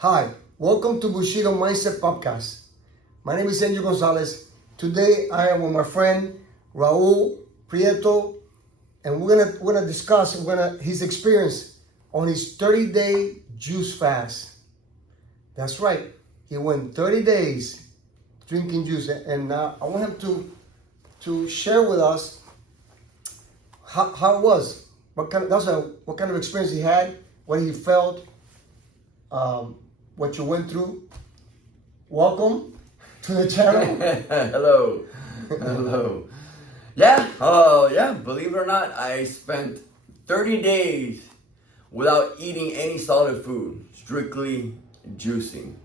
Hi, welcome to Bushido Mindset Podcast. My name is Gonzalez. Today I am with my friend Raul Prieto, and we're gonna discuss his experience on his 30-day juice fast. That's right, he went 30 days drinking juice, and I want him to share with us how it was, what kind of experience he had, what he felt. What you went through. Welcome to the channel. Hello. Hello. Yeah, believe it or not, I spent 30 days without eating any solid food, strictly juicing.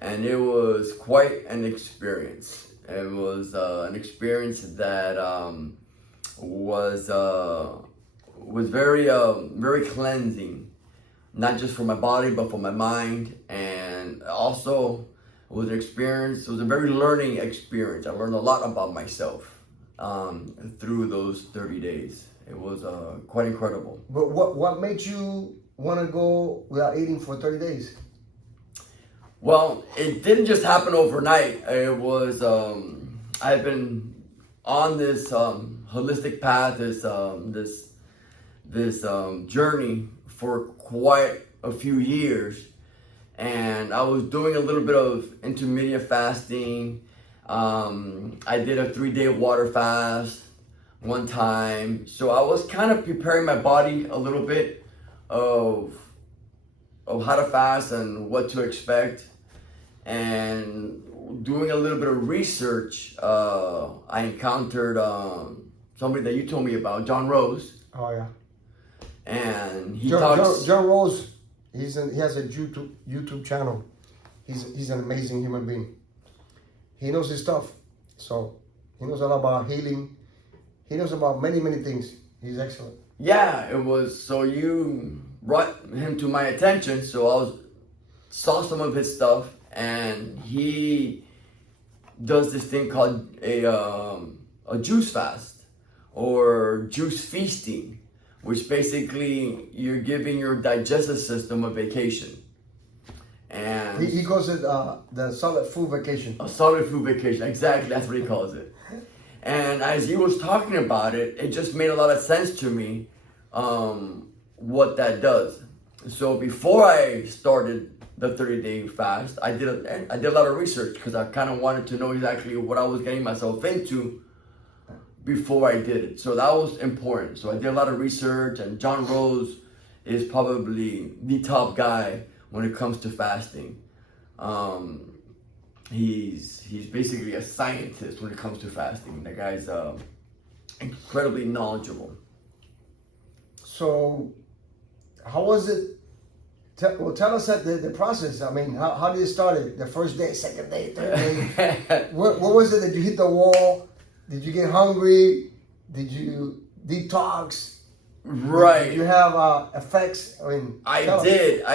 And it was quite an experience. It was an experience that was very cleansing. Not just for my body, but for my mind. And also, it was an experience, it was a very learning experience. I learned a lot about myself through those 30 days. It was quite incredible. But what made you want to go without eating for 30 days? Well, it didn't just happen overnight. It was, I've been on this holistic path, this journey for quite a few years, and I was doing a little bit of intermittent fasting. I did a 3-day water fast one time, so I was kind of preparing my body a little bit of how to fast and what to expect, and doing a little bit of research. I encountered somebody that you told me about, John Rose. Oh yeah. And he talks. John Rose, he has a YouTube channel. He's an amazing human being. He knows his stuff. So he knows a lot about healing. He knows about many things. He's excellent. Yeah, it was. So you brought him to my attention. So I saw some of his stuff, and he does this thing called a juice fast or juice feasting, which basically you're giving your digestive system a vacation. And he calls it the solid food vacation. A solid food vacation, exactly, that's what he calls it. And as he was talking about it, it just made a lot of sense to me what that does. So before I started the 30-day fast, I did a lot of research because I kind of wanted to know exactly what I was getting myself into before I did it. So that was important. So I did a lot of research, and John Rose is probably the top guy when it comes to fasting. He's basically a scientist when it comes to fasting. The guy's incredibly knowledgeable. So how was it? Tell us the process. I mean, how did it start? The first day, second day, third day? what was it that you hit the wall? Did you get hungry? Did you detox? Right. Did you have effects? I mean, I did.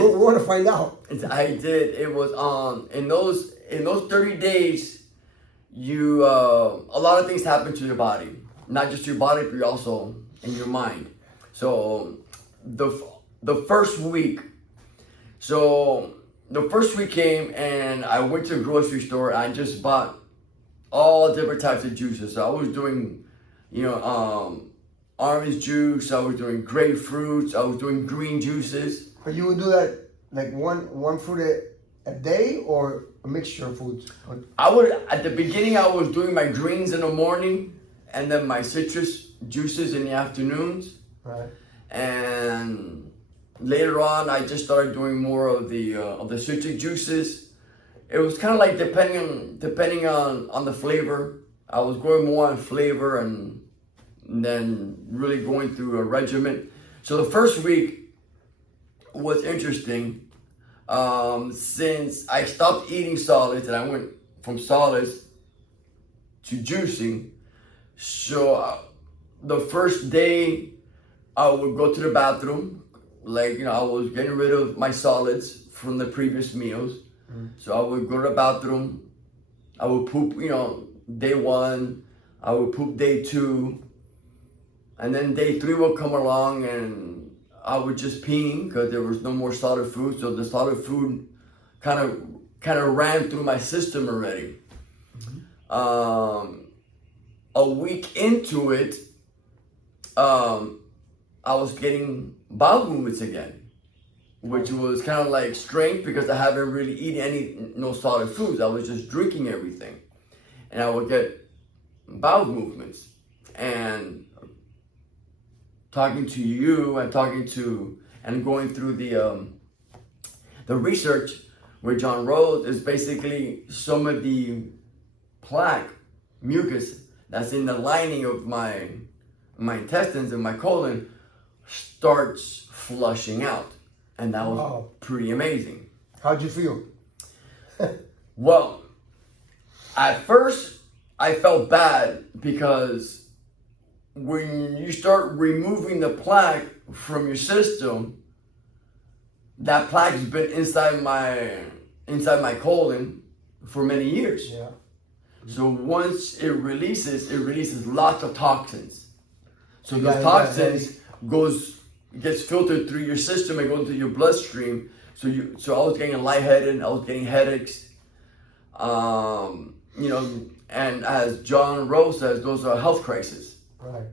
We want to find out. I did. It was in those 30 days, you a lot of things happen to your body, not just your body, but also in your mind. So the first week, came, and I went to a grocery store. And I just bought all different types of juices. So I was doing, orange juice. I was doing grapefruits. I was doing green juices. But you would do that like one fruit a day, or a mixture of foods? I would, at the beginning, I was doing my greens in the morning, and then my citrus juices in the afternoons. Right. And later on, I just started doing more of the citric juices. It was kind of like depending on the flavor. I was going more on flavor and then really going through a regimen. So the first week was interesting since I stopped eating solids and I went from solids to juicing. So the first day I would go to the bathroom, I was getting rid of my solids from the previous meals. So I would go to the bathroom, I would poop, day 1, I would poop day 2, and then day 3 would come along and I would just peeing because there was no more solid food. So the solid food kind of ran through my system already. A week into it, I was getting bowel movements again, which was kind of like strange because I haven't really eaten no solid foods. I was just drinking everything, and I would get bowel movements. And talking to you and going through the research with John Rose is basically some of the plaque, mucus that's in the lining of my intestines and my colon starts flushing out, and that was pretty amazing. How'd you feel? Well, at first I felt bad because when you start removing the plaque from your system, that plaque has been inside my colon for many years. Yeah. So once it releases lots of toxins. So those toxins gets filtered through your system and goes into your bloodstream. So I was getting lightheaded, I was getting headaches. And as John Rose says, those are health crises. Right.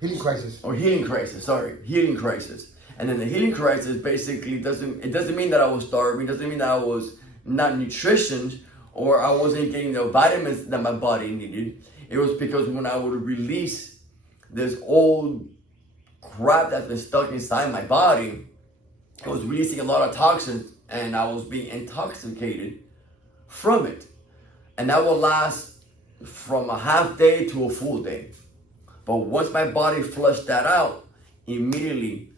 Healing crisis. Or healing crisis, sorry. Healing crisis. And then the healing crisis basically doesn't mean that I was starving, doesn't mean that I was not nutritioned or I wasn't getting the vitamins that my body needed. It was because when I would release this old crap that's been stuck inside my body, I was releasing a lot of toxins and I was being intoxicated from it. And that will last from a half day to a full day. But once my body flushed that out, immediately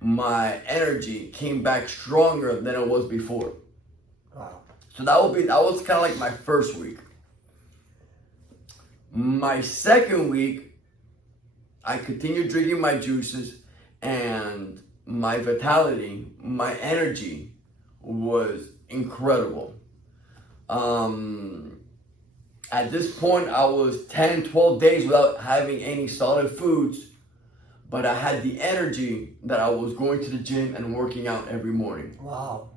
my energy came back stronger than it was before. Wow. So that was kind of like my first week. My second week, I continued drinking my juices and my vitality, my energy was incredible. At this point, I was 10, 12 days without having any solid foods, but I had the energy that I was going to the gym and working out every morning. Wow.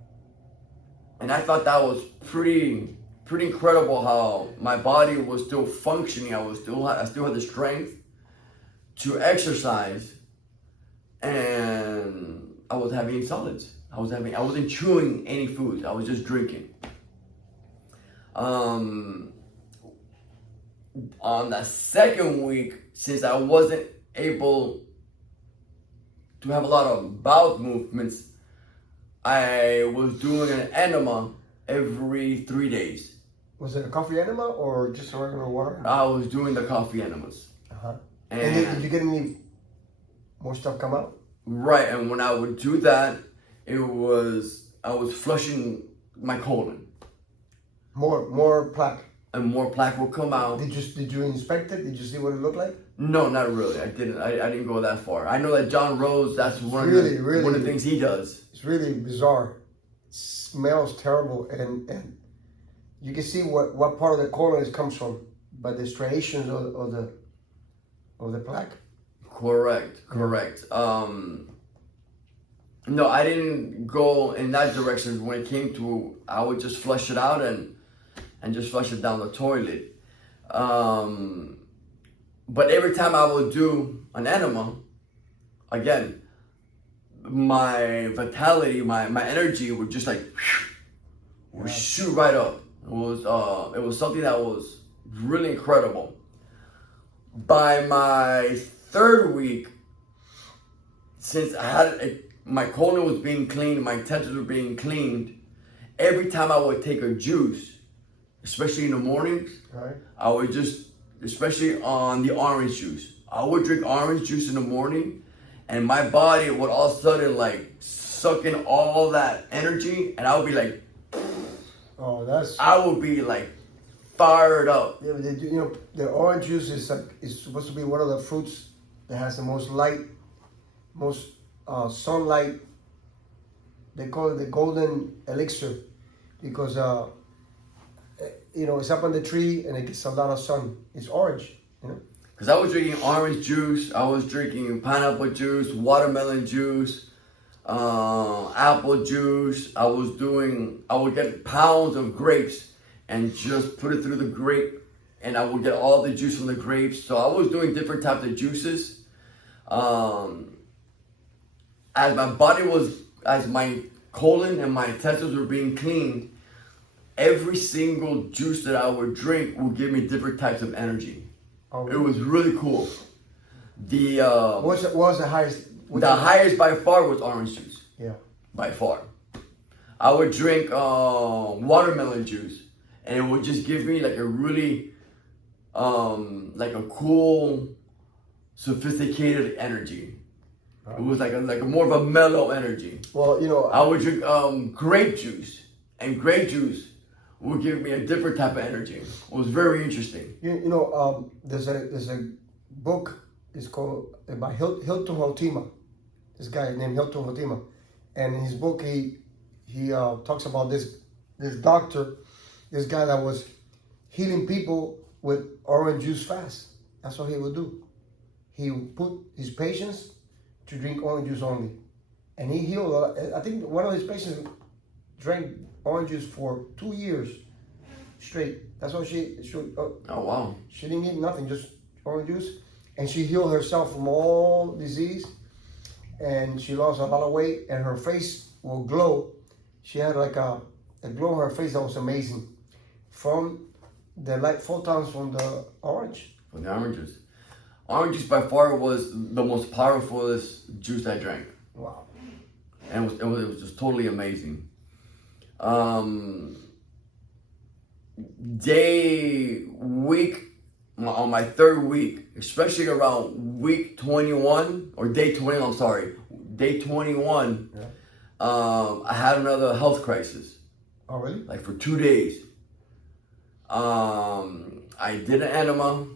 And I thought that was pretty incredible how my body was still functioning. I still had the strength to exercise, and I was having solids. I wasn't chewing any foods. I was just drinking. On the second week, since I wasn't able to have a lot of bowel movements, I was doing an enema every 3 days. Was it a coffee enema or just regular water? I was doing the coffee enemas. Uh-huh. And then, did you get any more stuff come out? Right, and when I would do that, I was flushing my colon. More plaque. And more plaque will come out. Did you inspect it? Did you see what it looked like? No, not really. I didn't. I didn't go that far. I know that John Rose. That's one of the things he does. It's really bizarre. It smells terrible, and you can see what part of the colon it comes from, by the striations of the plaque. Correct. No, I didn't go in that direction. When it came to, I would just flush it out and just flush it down the toilet. But every time I would do an enema, again, my vitality, my energy would just would shoot right up. It was something that was really incredible. By my third week, since I had my colon was being cleaned, my intestines were being cleaned, every time I would take a juice, especially in the mornings, right, I would especially on the orange juice, I would drink orange juice in the morning, and my body would all of a sudden suck in all that energy, and I would be like, I would be fired up. Yeah, but the orange juice is supposed to be one of the fruits that has the most light, most sunlight. They call it the golden elixir because it's up on the tree and it gets a lot of sun. It's orange, Because I was drinking orange juice, I was drinking pineapple juice, watermelon juice, apple juice. I would get pounds of grapes and just put it through the grape, and I would get all the juice from the grapes. So I was doing different types of juices. As my colon and my intestines were being cleaned, every single juice that I would drink would give me different types of energy. Oh, It was really cool. What was the highest? The highest by far was orange juice. Yeah. By far. I would drink watermelon juice, and it would just give me like a really, like a cool, sophisticated energy. It was like a more of a mellow energy. Well, I would drink grape juice, and grape juice would give me a different type of energy. It was very interesting. There's a book. It's called by Hilton Hotima. This guy named Hilton Hotima, and in his book he talks about this doctor, this guy that was healing people with orange juice fast. That's what he would do. He would put his patients to drink orange juice only, and he healed. I think one of his patients drank orange juice for 2 years straight. That's all she Oh wow! She didn't eat nothing, just orange juice, and she healed herself from all disease, and she lost a lot of weight, and her face will glow. She had like a glow on her face that was amazing, from the light photons from the orange. From the oranges. Orange juice by far was the most powerful juice I drank. Wow. And it was just totally amazing. On my third week, especially around week 21, or day 20, I'm sorry, day 21, Yeah. I had another health crisis. Oh, really? Like for 2 days. I did an enema,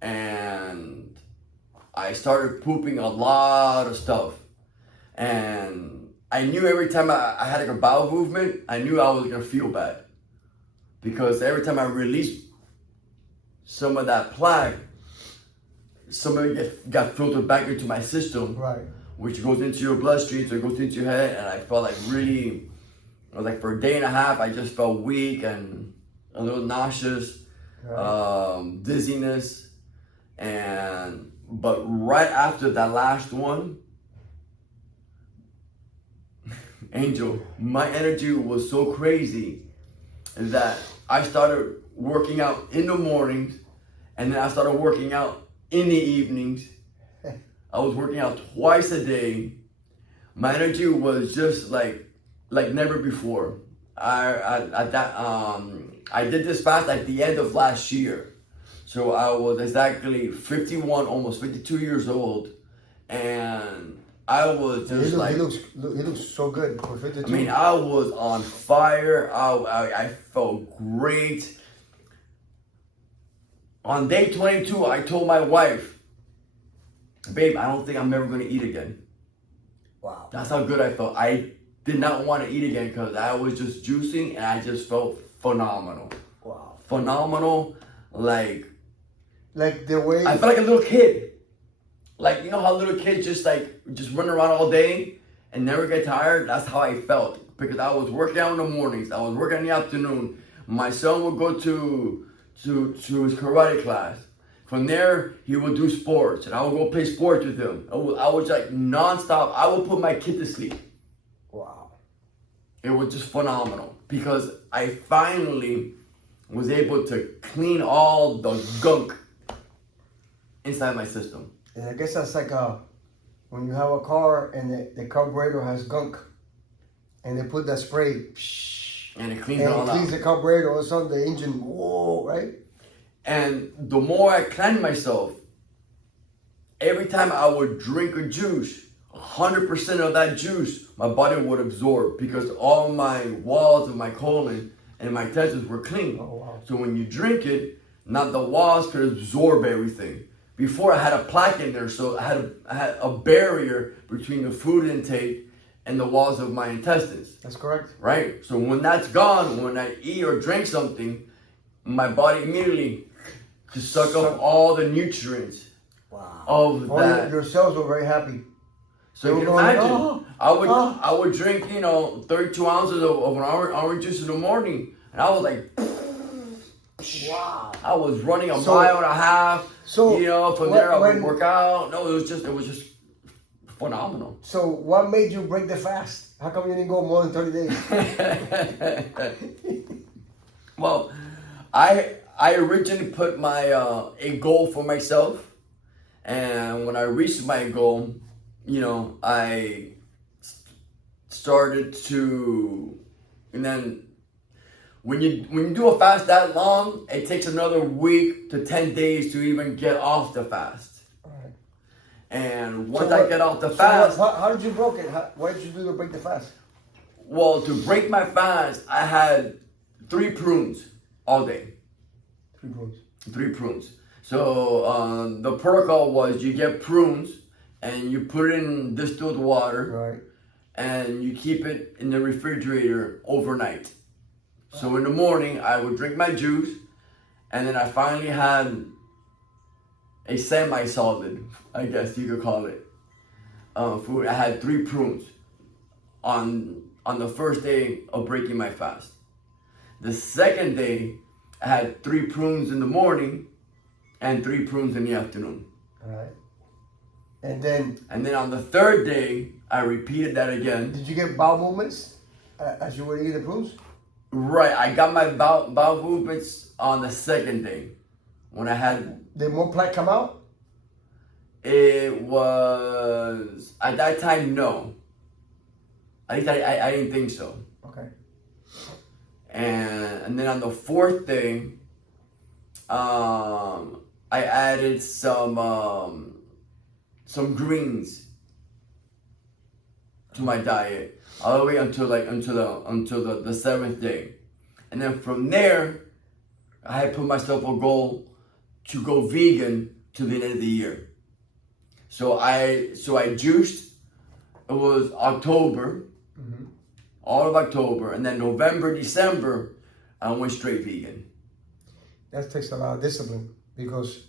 and I started pooping a lot of stuff. And I knew every time I had like a bowel movement, I knew I was gonna feel bad. Because every time I released some of that plaque, some of it got filtered back into my system. Right. Which goes into your bloodstream, so it goes into your head, and I felt like really, like for a day and a half, I just felt weak and a little nauseous, dizziness, but right after that last one, Angel, my energy was so crazy that I started working out in the mornings, and then I started working out in the evenings. I was working out twice a day. My energy was just like never before. I did this fast at the end of last year. So I was exactly 51, almost 52 years old, and I was just he looks so good for 52. I mean, I was on fire. I felt great. On day 22, I told my wife, babe, I don't think I'm ever going to eat again. Wow. That's how good I felt. I did not want to eat again because I was just juicing, and I just felt phenomenal. Wow. Phenomenal. Like the way I felt like a little kid. Like, you know how little kids just run around all day and never get tired? That's how I felt. Because I was working out in the mornings. I was working in the afternoon. My son would go to his karate class. From there, he would do sports, and I would go play sports with him. I was like nonstop. I would put my kid to sleep. Wow. It was just phenomenal because I finally was able to clean all the gunk inside my system. And I guess that's like when you have a car and the carburetor has gunk, and they put that spray, and it cleans it all out. And it cleans the carburetor, or something, the engine, whoa, right? And the more I cleaned myself, every time I would drink a juice, 100% of that juice my body would absorb because all my walls of my colon and my intestines were clean. Oh, wow. So when you drink it, not the walls could absorb everything. Before I had a plaque in there, so I had a barrier between the food intake and the walls of my intestines. That's correct. Right? So when that's gone, when I eat or drink something, my body immediately could suck up all the nutrients of that. Your cells were very happy. So you can imagine, I would drink, 32 ounces of an orange juice in the morning, and I was like, wow. I was running a mile and a half. So from there I would work out. No, it was just phenomenal. So what made you break the fast? How come you didn't go more than 30 days? Well, I originally put my a goal for myself, and when I reached my goal, I started to, and then when you do a fast that long, it takes another week to 10 days to even get off the fast. Right. And once I get off the fast, how did you break it? What did you do to break the fast? Well, to break my fast, I had 3 prunes all day. 3 prunes. 3 prunes. So the protocol was you get prunes and you put it in distilled water, right, and you keep it in the refrigerator overnight. So in the morning, I would drink my juice, and then I finally had a semi-solid, I guess you could call it, food. I had 3 prunes on the first day of breaking my fast. The second day, I had 3 prunes in the morning and 3 prunes in the afternoon. All right. And then on the third day, I repeated that again. Did you get bowel movements as you were eating the prunes? Right, I got my bowel movements on the second day. When I had... Did more plaque come out? It was... At that time, no. At least I didn't think so. Okay. And then on the fourth day, I added some greens to my diet all the way until the 7th day. And then from there, I had put myself a goal to go vegan to the end of the year. So I juiced. It was October, all of October, and then November, December, I went straight vegan. That takes a lot of discipline, because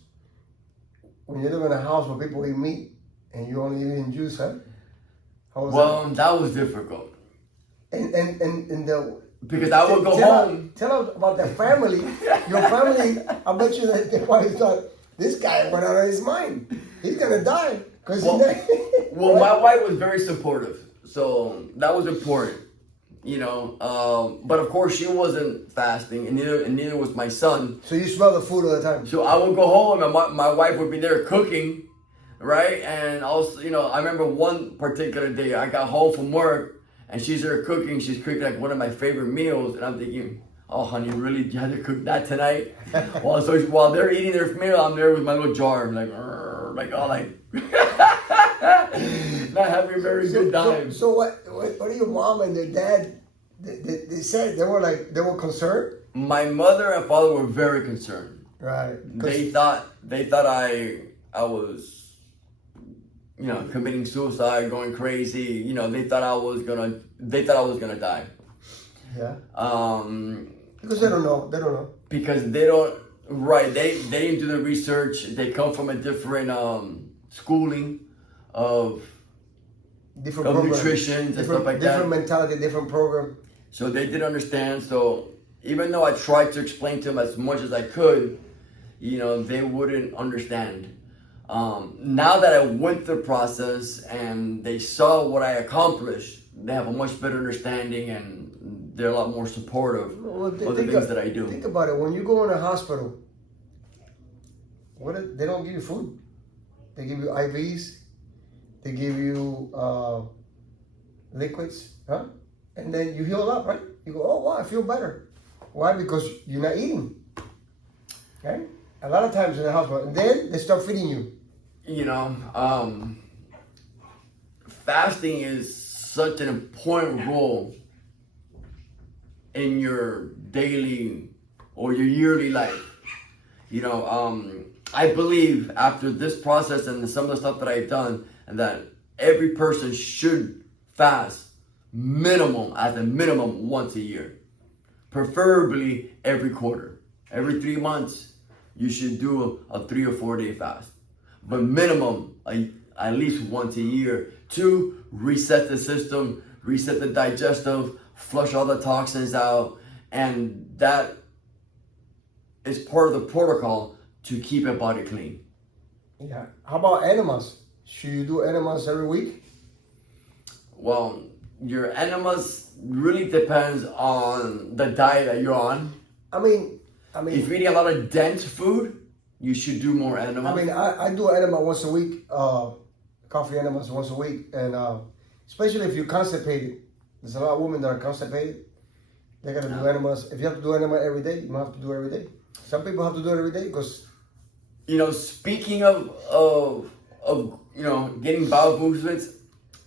when you live in a house where people eat meat and you only eating juice, huh? That was difficult. Because I would go home. Tell us about the family. Your family, I bet you that their wife thought, this guy went out of his mind. He's gonna die. My wife was very supportive, so that was important. But of course she wasn't fasting, and neither was my son. So you smell the food all the time. So I would go home, and my wife would be there cooking, right? And also, I remember one particular day I got home from work, and she's there cooking. She's cooking like one of my favorite meals, and I'm thinking, oh honey, really, you had to cook that tonight? While they're eating their meal, I'm there with my little jar, not having a very good time. So what do your mom and your dad, they said? They were concerned? My mother and father were very concerned. Right. They thought I was, committing suicide, going crazy. They thought I was gonna die. Yeah. Because they don't know. Because they don't. Right. They didn't do the research. They come from a different schooling of nutrition and stuff like that. Different mentality, different program. So they didn't understand. So even though I tried to explain to them as much as I could, they wouldn't understand. Now that I went through the process and they saw what I accomplished, they have a much better understanding, and they're a lot more supportive of the things that I do. Think about it. When you go in a hospital, they don't give you food. They give you IVs. They give you liquids, huh? And then you heal up, right? You go, oh wow, I feel better. Why? Because you're not eating. Okay? A lot of times in the hospital, and then they start feeding you. Fasting is such an important role in your daily or your yearly life. I believe after this process and some of the stuff that I've done, that every person should fast at a minimum once a year, preferably every quarter. Every 3 months, you should do a 3 or 4 day fast, but minimum at least once a year to reset the system, reset the digestive, flush all the toxins out, and that is part of the protocol to keep a body clean. Yeah. How about enemas? Should you do enemas every week? Well, your enemas really depends on the diet that you're on. I mean, If you're eating a lot of dense food, you should do more enemas. I do enema once a week, coffee enemas once a week, and especially if you're constipated. There's a lot of women that are constipated. They gotta do enemas. If you have to do enema every day, you have to do it every day. Some people have to do it every day because. Speaking of getting bowel movements,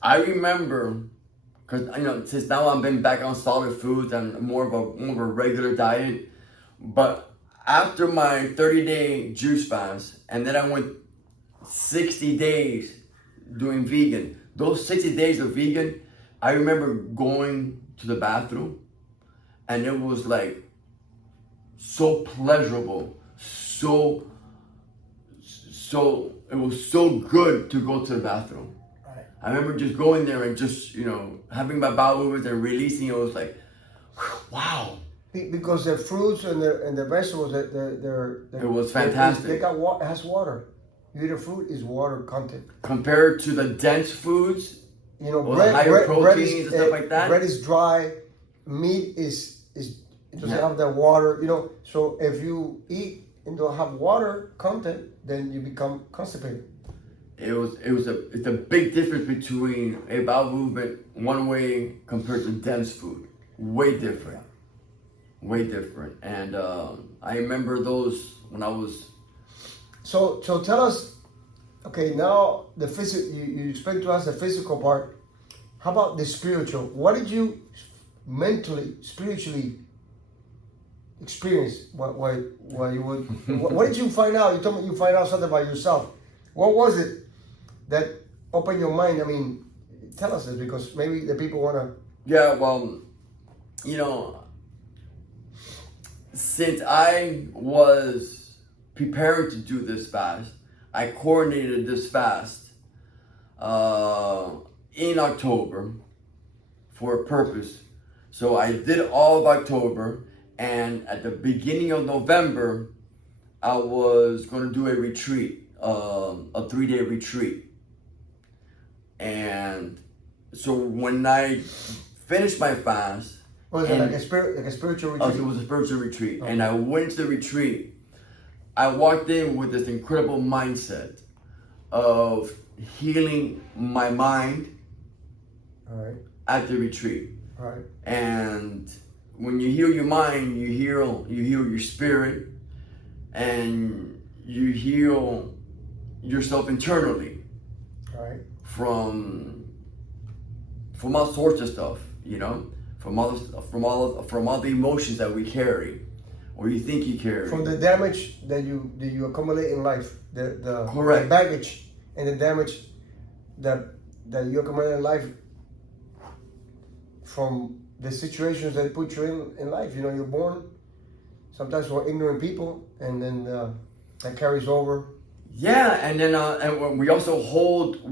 I remember, because since now I've been back on solid foods and more of a regular diet, but after my 30-day juice fast, and then I went 60 days doing vegan. Those 60 days of vegan, I remember going to the bathroom, and it was like so pleasurable, it was so good to go to the bathroom. Right. I remember just going there and just having my bowel movements and releasing. It was like, wow. Because the fruits and the vegetables, It was fantastic. They got it has water. You eat a fruit is water content. Compared to the dense foods, bread, higher proteins bread is, and stuff like that. Bread is dry. Meat is it doesn't have that water. So if you eat and don't have water content, then you become constipated. It's a big difference between a bowel movement one way compared to dense food. Way different. Way different. And I remember those when I was. So tell us, okay, now the physical, you explained to us the physical part. How about the spiritual? What did you mentally, spiritually experience? What did you find out? You told me you find out something about yourself. What was it that opened your mind? Tell us this, because maybe the people want to. Yeah, well, since I was preparing to do this fast, I coordinated this fast in October for a purpose. So I did all of October, and at the beginning of November, I was going to do a retreat, a 3-day retreat. And so when I finished my fast, was it like a spiritual retreat? It was a spiritual retreat. Okay. And I went to the retreat. I walked in with this incredible mindset of healing my mind. All right. At the retreat. All right. And when you heal your mind, you heal your spirit, and you heal yourself internally. All right. From all sorts of stuff, from all the emotions that we carry, or you think you carry. From the damage that you accumulate in life, the correct baggage and the damage that you accumulate in life from the situations that put you in life. You're born sometimes for ignorant people, and then that carries over. Yeah, and then and we also hold a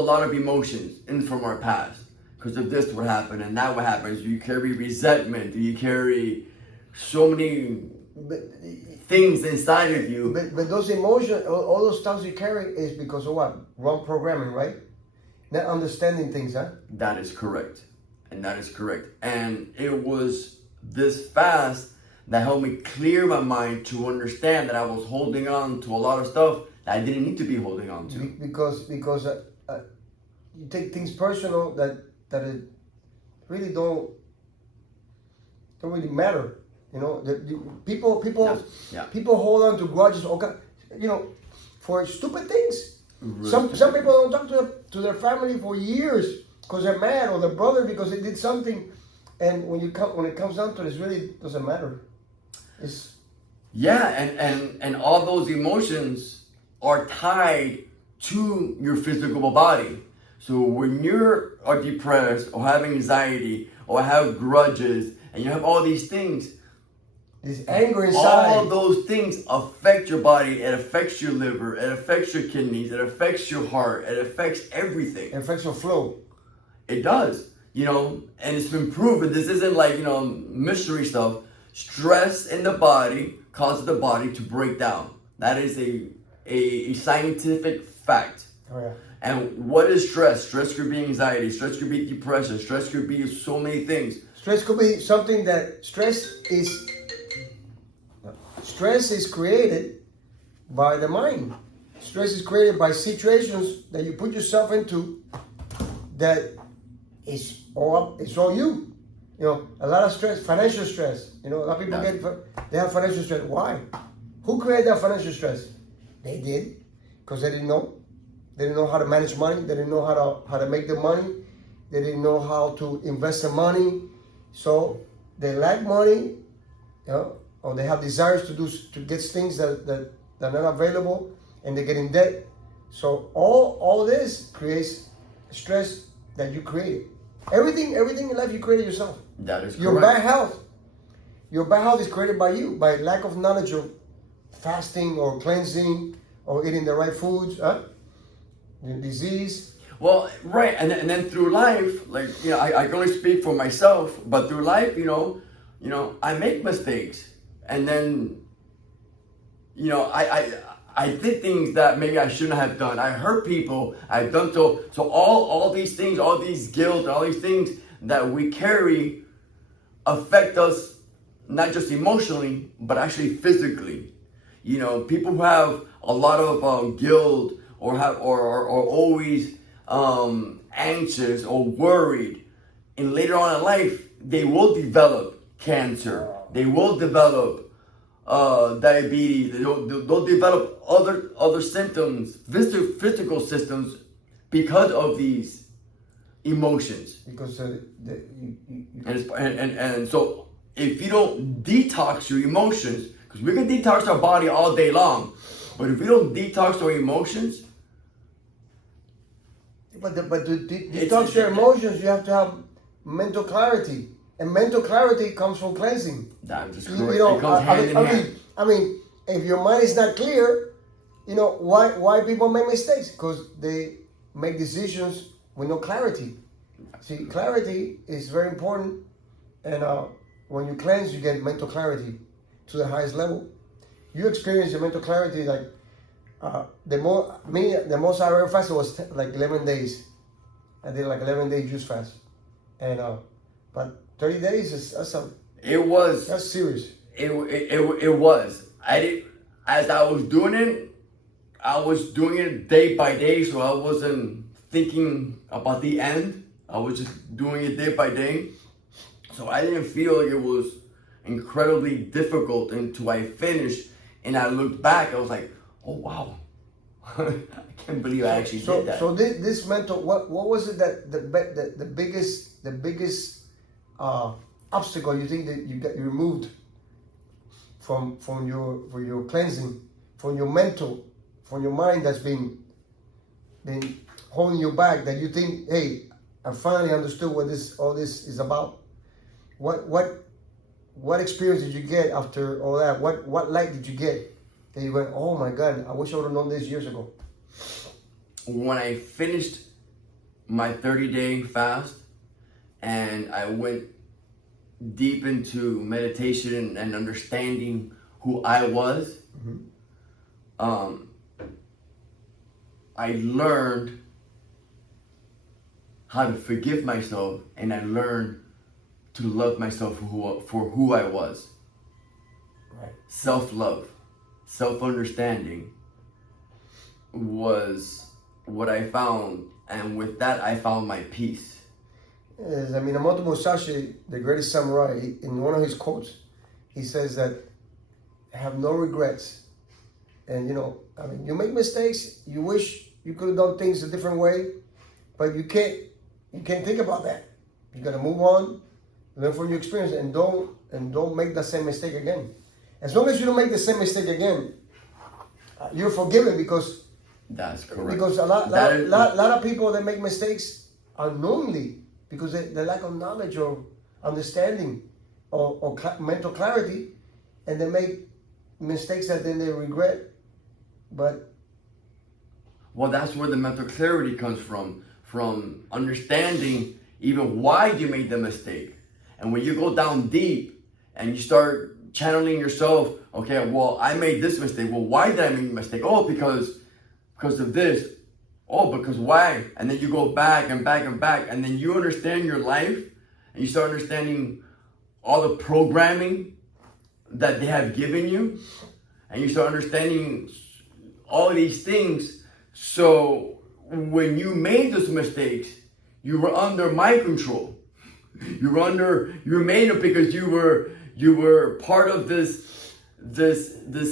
lot of emotions in from our past, because of this would happen and that would happen. You carry resentment. You carry so many things inside of you. But those emotions, all those stuff you carry, is because of what? Wrong programming, right? Not understanding things, huh? That is correct. And that is correct. And it was this fast that helped me clear my mind to understand that I was holding on to a lot of stuff that I didn't need to be holding on to. Because you take things personal that it really don't really matter. People hold on to grudges, for stupid things. Really? Some people don't talk to their family for years because they're mad, or their brother because they did something, and when it comes down to it, it really doesn't matter. And all those emotions are tied to your physical body. So when you are depressed or have anxiety or have grudges and you have all these things, this anger inside. All those things affect your body. It affects your liver. It affects your kidneys. It affects your heart. It affects everything. It affects your flow. It does. And it's been proven. This isn't like, mystery stuff. Stress in the body causes the body to break down. That is a scientific fact. Oh, yeah. And what is stress? Stress could be anxiety. Stress could be depression. Stress could be so many things. Stress could be something that stress is created by the mind. Stress is created by situations that you put yourself into that it's all you. A lot of stress, financial stress. A lot of people they have financial stress. Why? Who created that financial stress? They did, because they didn't know. They didn't know how to manage money. They didn't know how to make the money. They didn't know how to invest the money. So they lack money, or they have desires to get things that are not available, and they get in debt. So all this creates stress that you created. Everything in life you created yourself. That is correct. Your bad health is created by you, by lack of knowledge of fasting or cleansing or eating the right foods, the disease. Well, right, and then through life, I can only speak for myself, but through life, I make mistakes, and then, I did things that maybe I shouldn't have done. I hurt people. I've done so all these things, all these guilt, all these things that we carry affect us not just emotionally, but actually physically. People who have a lot of guilt or are always anxious or worried, and later on in life they will develop cancer. They will develop diabetes. They'll develop other symptoms, physical symptoms, because of these emotions. Because and so if you don't detox your emotions, because we can detox our body all day long, but if we don't detox our emotions. But to detox your emotions, you have to have mental clarity. And mental clarity comes from cleansing. That's just correct. It goes hand in hand. I mean, if your mind is not clear, why people make mistakes? Because they make decisions with no clarity. See, clarity is very important. And when you cleanse, you get mental clarity to the highest level. You experience your mental clarity the most I ever fasted was like 11 days. I did like 11-day juice fast, and but 30 days that's serious. It was. As I was doing it day by day, so I wasn't thinking about the end. I was just doing it day by day, so I didn't feel like it was incredibly difficult until I finished, and I looked back. I was like, oh wow. I can't believe I actually did that. So this mental, what was it that the biggest obstacle you think that you removed from your cleansing, from your mental, from your mind that's been holding you back, that you think, hey, I finally understood what all this is about? What experience did you get after all that? What light did you get? And you went, oh my God, I wish I would have known this years ago. When I finished my 30-day fast and I went deep into meditation and understanding who I was, I learned how to forgive myself, and I learned to love myself for who I was. Right. Self-love. Self-understanding was what I found, and with that I found my peace. Yes, Minamoto Musashi, the greatest samurai, in one of his quotes, he says that have no regrets. And you make mistakes, you wish you could have done things a different way, but you can't think about that. You gotta move on, learn from your experience, and don't make the same mistake again. As long as you don't make the same mistake again, you're forgiven, because that's correct. Because a lot of people that make mistakes unknowingly, because they lack of knowledge or understanding or mental clarity, and they make mistakes that then they regret. But well, that's where the mental clarity comes from understanding even why you made the mistake. And when you go down deep and you start channeling yourself, okay, well, I made this mistake. Well, why did I make the mistake? Oh, because of this. Oh, because why? And then you go back and back and back, and then you understand your life, and you start understanding all the programming that they have given you, and you start understanding all these things. So when you made those mistakes, you were under my control. You were made it because you were part of this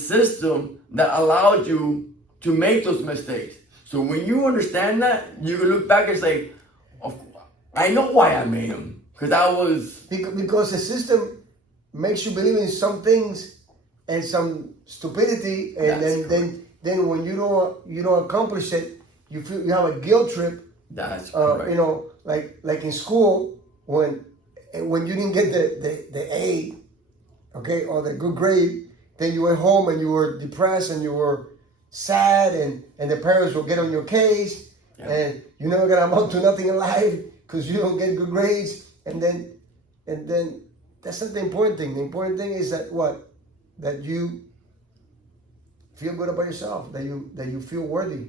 system that allowed you to make those mistakes. So when you understand that, you can look back and say, oh, I know why I made them. Because the system makes you believe in some things and some stupidity, and then when you don't accomplish it, you feel you have a guilt trip. That's correct. You know, like in school when you didn't get the A, okay, or the good grade, then you went home and you were depressed and you were sad, and the parents will get on your case, and you're never gonna amount to nothing in life because you don't get good grades, and then that's not the important thing. The important thing is that you feel good about yourself, that you feel worthy.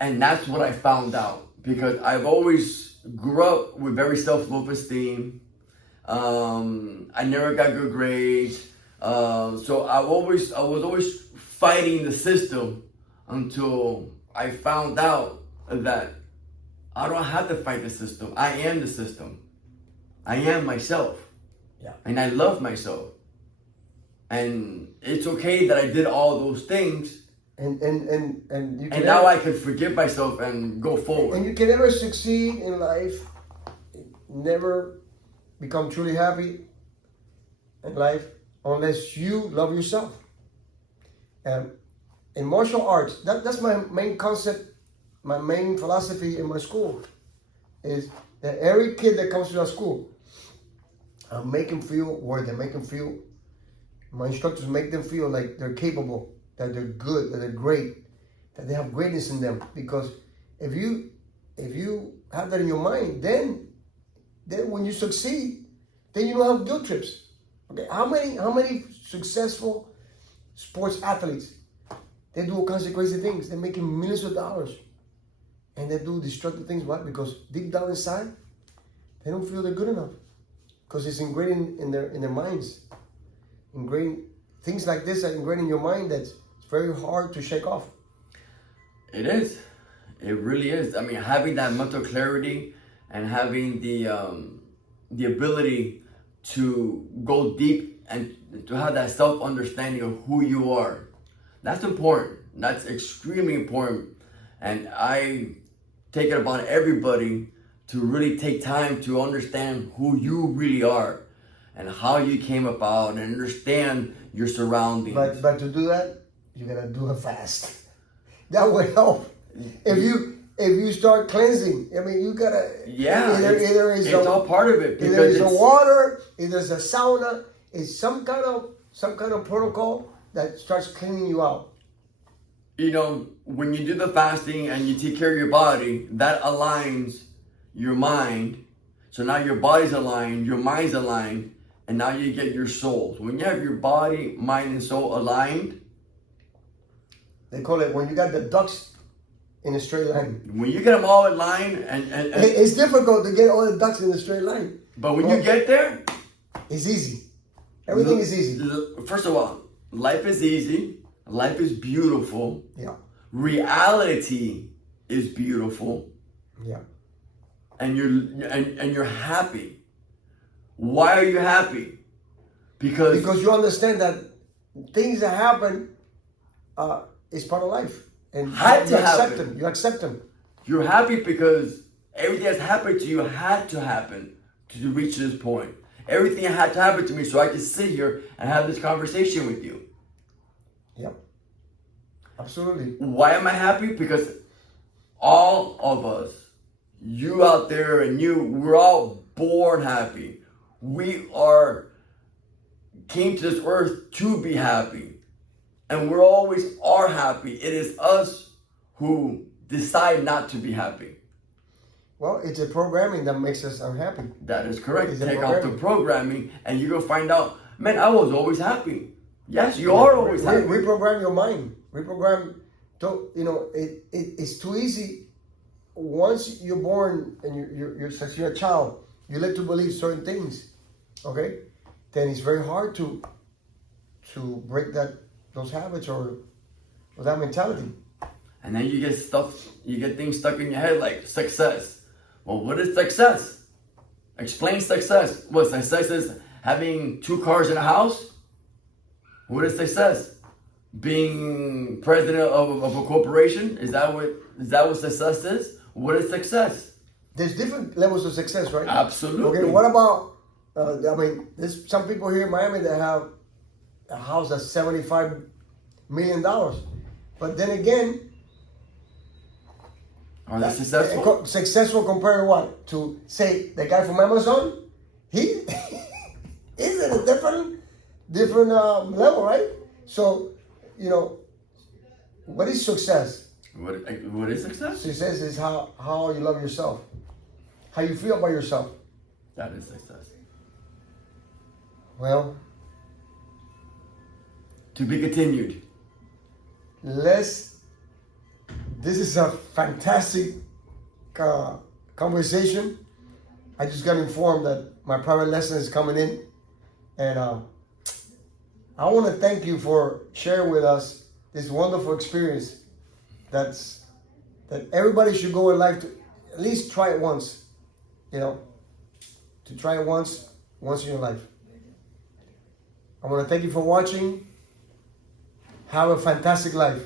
And that's what I found out, because I've always grew up with very self-love esteem. I never got good grades, so I was always fighting the system until I found out that I don't have to fight the system. I am the system. I am myself. Yeah. And I love myself. And it's okay that I did all those things. And you can now I can forgive myself and go forward. And you can never succeed in life, never become truly happy in life unless you love yourself. In martial arts, that's my main concept, my main philosophy in my school, is that every kid that comes to our school, I make them feel worthy, my instructors make them feel like they're capable, that they're good, that they're great, that they have greatness in them. Because if you have that in your mind, then when you succeed, then you don't have guilt trips. Okay, how many successful sports athletes, they do all kinds of crazy things. They're making millions of dollars, and they do destructive things. Why? Because deep down inside, they don't feel they're good enough, because it's ingrained in their minds. Things like this are ingrained in your mind that's very hard to shake off. It is. It really is. I mean, having that mental clarity and having the ability to go deep and to have that self-understanding of who you are, that's important. That's extremely important. And I take it upon everybody to really take time to understand who you really are and how you came about, and understand your surroundings. But to do that, you gotta do it fast. That will help. If you start cleansing, I mean, you gotta. Yeah, it's all part of it. Either it's a water, either it's a sauna, it's some kind of protocol that starts cleaning you out. You know, when you do the fasting and you take care of your body, that aligns your mind. So now your body's aligned, your mind's aligned, and now you get your soul. So when you have your body, mind, and soul aligned, they call it when you got the ducks in a straight line. When you get them all in line, and it's difficult to get all the ducks in a straight line. But when you get there, it's easy. Everything is easy. First of all, life is easy. Life is beautiful. Yeah. Reality is beautiful. Yeah. And you're happy. Why are you happy? Because you understand that things that happen is part of life, and you accept them. You're happy because everything that's happened to you had to happen to reach this point. Everything had to happen to me so I could sit here and have this conversation with you. Yep. Absolutely. Why am I happy? Because all of us, you out there and we're all born happy. We are came to this earth to be happy. And we always are happy. It is us who decide not to be happy. Well, it's the programming that makes us unhappy. That is correct. It's the Take out the programming. programming and you're going to find out, man, I was always happy. Yes, you are always happy. Reprogram your mind. Reprogram. It's too easy. Once you're born and you're a child, you let to believe certain things. Okay, then it's very hard to break those habits or that mentality. And then you get things stuck in your head like success. Well, what is success? Explain success. What success is? Having 2 cars in a house? What is success? Being president of a corporation? Is that what success is? What is success? There's different levels of success, right? Absolutely. Okay, what about, there's some people here in Miami that have a house that's $75 million. But then again, are they successful? Successful compared to what? To, say, the guy from Amazon? He's at a different level, right? So, what is success? What is success? Success is how you love yourself, how you feel about yourself. That is success. Well, to be continued. This is a fantastic conversation. I just got informed that my private lesson is coming in, and I want to thank you for sharing with us this wonderful experience. That everybody should go in life to at least try it once. To try it once in your life. I want to thank you for watching. Have a fantastic life.